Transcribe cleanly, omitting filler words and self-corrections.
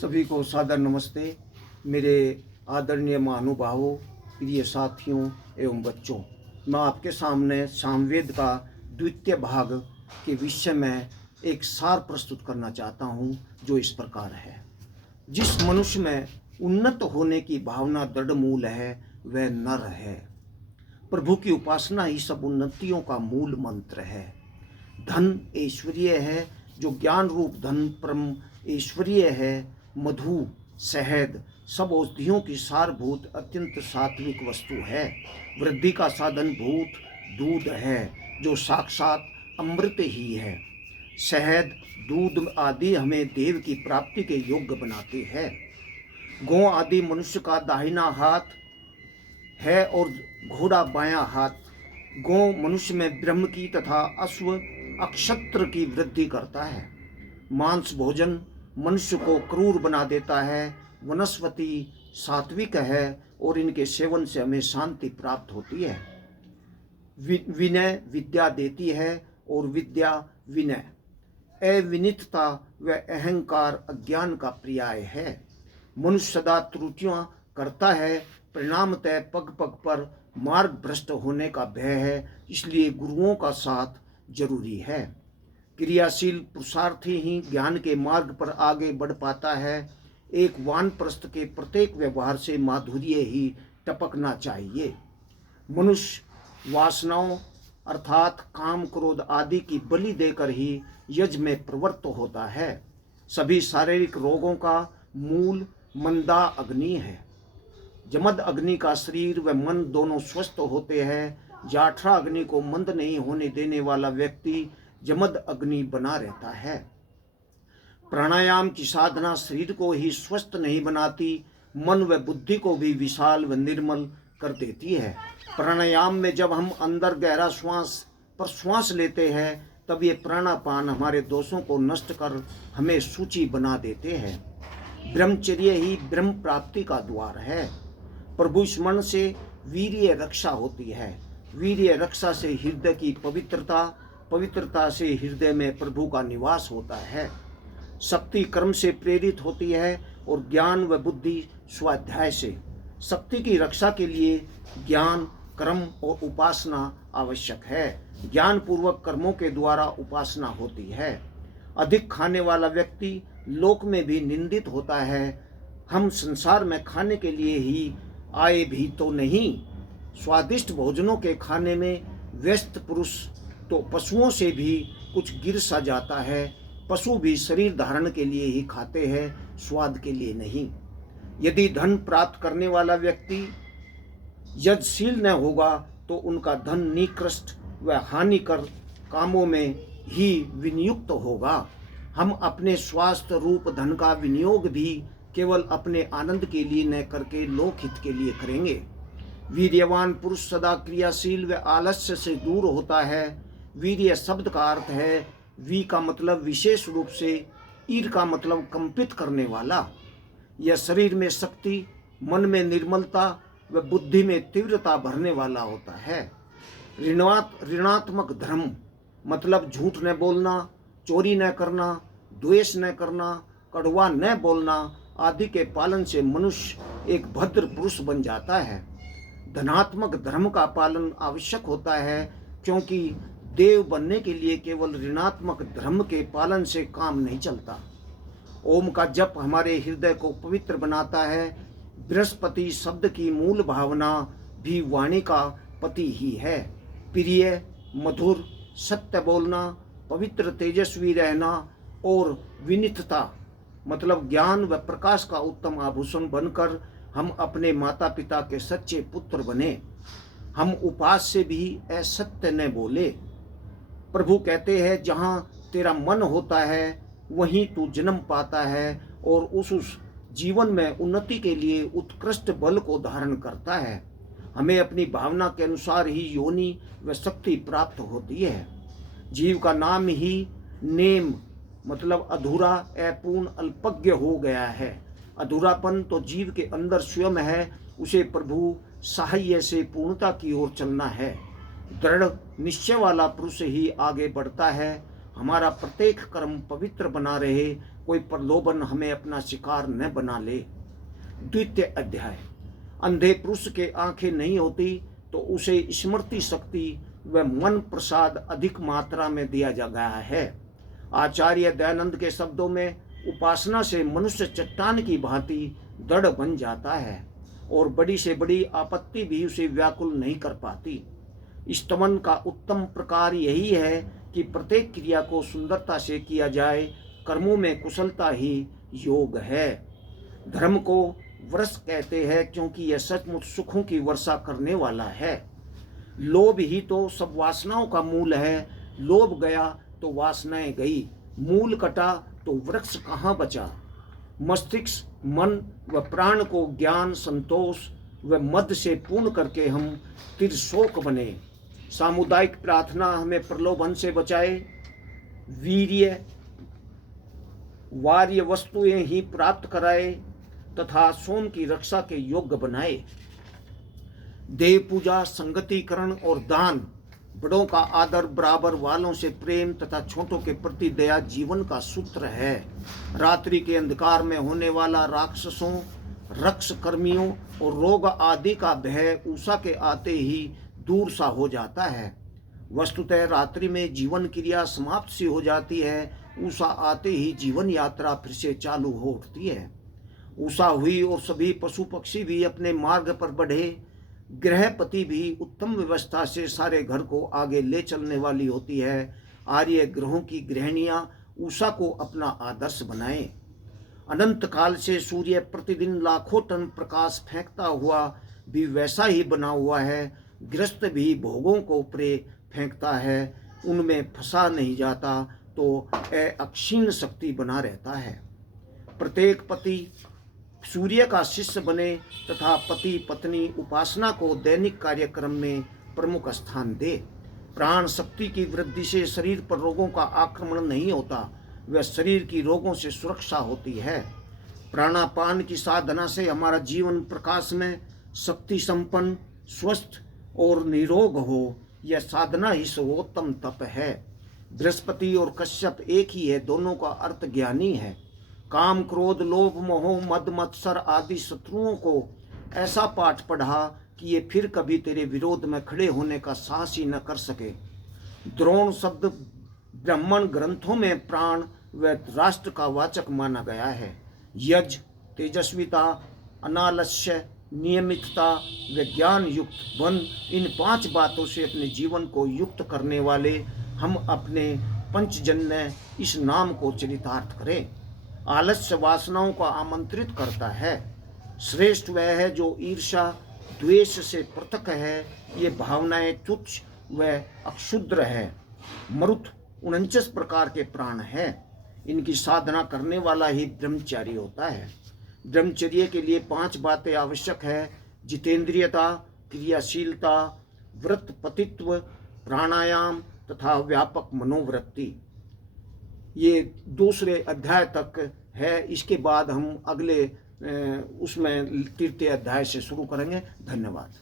सभी को सादर नमस्ते। मेरे आदरणीय महानुभावों, प्रिय साथियों एवं बच्चों, मैं आपके सामने सामवेद का द्वितीय भाग के विषय में एक सार प्रस्तुत करना चाहता हूँ, जो इस प्रकार है। जिस मनुष्य में उन्नत होने की भावना दृढ़ मूल है, वह नर है। प्रभु की उपासना ही सब उन्नतियों का मूल मंत्र है। धन ऐश्वर्य है, जो ज्ञान रूप धन परम ऐश्वर्य है। मधु, शहद सब औषधियों की सारभूत अत्यंत सात्विक वस्तु है। वृद्धि का साधन भूत दूध है, जो साक्षात अमृत ही है। शहद, दूध आदि हमें देव की प्राप्ति के योग्य बनाते हैं। गौ आदि मनुष्य का दाहिना हाथ है और घोड़ा बायां हाथ। गौ मनुष्य में ब्रह्म की तथा अश्व अक्षत्र की वृद्धि करता है। मांस भोजन मनुष्य को क्रूर बना देता है। वनस्पति सात्विक है और इनके सेवन से हमें शांति प्राप्त होती है। विनय विद्या देती है और विद्या विनय। अविनीतता व अहंकार अज्ञान का पर्याय है। मनुष्य सदा त्रुटियां करता है, परिणामतः पग पग पर मार्ग भ्रष्ट होने का भय है। इसलिए गुरुओं का साथ जरूरी है। क्रियाशील पुरुषार्थी ही ज्ञान के मार्ग पर आगे बढ़ पाता है। एक वानप्रस्थ के प्रत्येक व्यवहार से माधुर्य ही टपकना चाहिए। मनुष्य वासनाओं अर्थात काम क्रोध आदि की बलि देकर ही यज्ञ में प्रवृत्त होता है। सभी शारीरिक रोगों का मूल मंदा अग्नि है। जमद अग्नि का शरीर व मन दोनों स्वस्थ होते हैं। जाठरा अग्नि को मंद नहीं होने देने वाला व्यक्ति जमद अग्नि बना रहता है। प्राणायाम की साधना शरीर को ही स्वस्थ नहीं बनाती, मन व बुद्धि को भी विशाल व निर्मल कर देती है। प्राणायाम में जब हम अंदर गहरा श्वास लेते हैं, तब ये प्राणापान हमारे दोषों को नष्ट कर हमें सूची बना देते हैं। ब्रह्मचर्य ही ब्रह्म प्राप्ति का द्वार है। प्रभु स्मरण से वीर्य रक्षा होती है। वीर्य रक्षा से हृदय की पवित्रता से हृदय में प्रभु का निवास होता है। शक्ति कर्म से प्रेरित होती है और ज्ञान व बुद्धि स्वाध्याय से। शक्ति की रक्षा के लिए ज्ञान, कर्म और उपासना आवश्यक है। ज्ञान पूर्वक कर्मों के द्वारा उपासना होती है। अधिक खाने वाला व्यक्ति लोक में भी निंदित होता है। हम संसार में खाने के लिए ही आए भी तो नहीं। स्वादिष्ट भोजनों के खाने में व्यस्त पुरुष तो पशुओं से भी कुछ गिर सा जाता है। पशु भी शरीर धारण के लिए ही खाते हैं, स्वाद के लिए नहीं। यदि धन प्राप्त करने वाला व्यक्ति यज्ञशील न होगा, तो उनका धन निकृष्ट व हानिकर कामों में ही विनियुक्त होगा। हम अपने स्वास्थ्य रूप धन का विनियोग भी केवल अपने आनंद के लिए न करके लोकहित के लिए करेंगे। वीर्यवान पुरुष सदा क्रियाशील व आलस्य से दूर होता है। वीर्य शब्द का अर्थ है वी का मतलब विशेष रूप से, ईर का मतलब कंपित करने वाला। यह शरीर में शक्ति, मन में निर्मलता व बुद्धि में तीव्रता भरने वाला होता है। ऋणात्मक धर्म मतलब झूठ न बोलना, चोरी न करना, द्वेष न करना, कड़वा न बोलना आदि के पालन से मनुष्य एक भद्र पुरुष बन जाता है। धनात्मक धर्म का पालन आवश्यक होता है, क्योंकि देव बनने के लिए केवल ऋणात्मक धर्म के पालन से काम नहीं चलता। ओम का जप हमारे हृदय को पवित्र बनाता है। बृहस्पति शब्द की मूल भावना भी वाणी का पति ही है। प्रिय, मधुर, सत्य बोलना, पवित्र तेजस्वी रहना और विनीतता मतलब ज्ञान व प्रकाश का उत्तम आभूषण बनकर हम अपने माता पिता के सच्चे पुत्र बने। हम उपास से भी असत्य न बोले। प्रभु कहते हैं, जहाँ तेरा मन होता है वहीं तू जन्म पाता है और उस जीवन में उन्नति के लिए उत्कृष्ट बल को धारण करता है। हमें अपनी भावना के अनुसार ही योनि व शक्ति प्राप्त होती है। जीव का नाम ही नेम मतलब अधूरा, अपूर्ण, अल्पज्ञ हो गया है। अधूरापन तो जीव के अंदर स्वयं है। उसे प्रभु सहाय से पूर्णता की ओर चलना है। दृढ़ निश्चय वाला पुरुष ही आगे बढ़ता है। हमारा प्रत्येक कर्म पवित्र बना रहे, कोई प्रलोभन हमें अपना शिकार न बना ले। द्वितीय अध्याय। अंधे पुरुष के आंखें नहीं होती तो उसे स्मृति शक्ति व मन प्रसाद अधिक मात्रा में दिया जा गया है। आचार्य दयानंद के शब्दों में, उपासना से मनुष्य चट्टान की भांति दृढ़ बन जाता है और बड़ी से बड़ी आपत्ति भी उसे व्याकुल नहीं कर पाती। स्तमन का उत्तम प्रकार यही है कि प्रत्येक क्रिया को सुंदरता से किया जाए। कर्मों में कुशलता ही योग है। धर्म को व्रत कहते हैं क्योंकि यह सचमुच सुखों की वर्षा करने वाला है। लोभ ही तो सब वासनाओं का मूल है। लोभ गया तो वासनाएं गई, मूल कटा तो वृक्ष कहाँ बचा। मस्तिष्क, मन व प्राण को ज्ञान, संतोष व मद से पूर्ण करके हम त्रिशोक बने। सामुदायिक प्रार्थना हमें प्रलोभन से बचाए। वीर्य वार्य वस्तुएं ही प्राप्त कराए तथा सोम की रक्षा के योग्य बनाए। देव पूजा, संगतिकरण और दान, बड़ों का आदर, बराबर वालों से प्रेम तथा छोटों के प्रति दया जीवन का सूत्र है। रात्रि के अंधकार में होने वाला राक्षसों, रक्ष कर्मियों और रोग आदि का भय उषा के आते ही दूर सा हो जाता है। वस्तुतः रात्रि में जीवन क्रिया समाप्त सी हो जाती है। उषा आते ही जीवन यात्रा फिर से चालू हो उठती है। उषा हुई और सभी पशु पक्षी भी अपने मार्ग पर बढ़े। गृहपति भी उत्तम व्यवस्था से सारे घर को आगे ले चलने वाली होती है। आर्य ग्रहों की गृहिणियां उषा को अपना आदर्श बनाएं। अनंत काल से सूर्य प्रतिदिन लाखों टन प्रकाश फेंकता हुआ भी वैसा ही बना हुआ है। गृहस्थ भी भोगों को प्रे फेंकता है, उनमें फंसा नहीं जाता तो अक्षीण शक्ति बना रहता है। प्रत्येक पति सूर्य का शिष्य बने तथा पति पत्नी उपासना को दैनिक कार्यक्रम में प्रमुख स्थान दे। प्राण शक्ति की वृद्धि से शरीर पर रोगों का आक्रमण नहीं होता, वह शरीर की रोगों से सुरक्षा होती है। प्राणापान की साधना से हमारा जीवन प्रकाश में शक्ति संपन्न, स्वस्थ और निरोग हो, यह साधना ही सर्वोत्तम तप है। बृहस्पति और कश्यप एक ही है, दोनों का अर्थ ज्ञानी है। काम, क्रोध, लोभ, मोह, मद, मत्सर आदि शत्रुओं को ऐसा पाठ पढ़ा कि ये फिर कभी तेरे विरोध में खड़े होने का साहस ही न कर सके। द्रोण शब्द ब्राह्मण ग्रंथों में प्राण व राष्ट्र का वाचक माना गया है। यज, तेजस्विता, अनालस्य, नियमितता व ज्ञान युक्त वन, इन 5 बातों से अपने जीवन को युक्त करने वाले हम अपने पंचजन्य इस नाम को चरितार्थ करें। आलस्य वासनाओं को आमंत्रित करता है। श्रेष्ठ वह है जो ईर्ष्या द्वेष से पृथक है। ये भावनाएं तुच्छ व अक्षुद्र है। मरुत 49 प्रकार के प्राण है। इनकी साधना करने वाला ही ब्रह्मचारी होता है। ब्रह्मचर्य के लिए 5 बातें आवश्यक है: जितेंद्रियता, क्रियाशीलता, व्रत पतित्व, प्राणायाम तथा व्यापक मनोवृत्ति। ये दूसरे अध्याय तक है। इसके बाद हम अगले उसमें तृतीय अध्याय से शुरू करेंगे। धन्यवाद।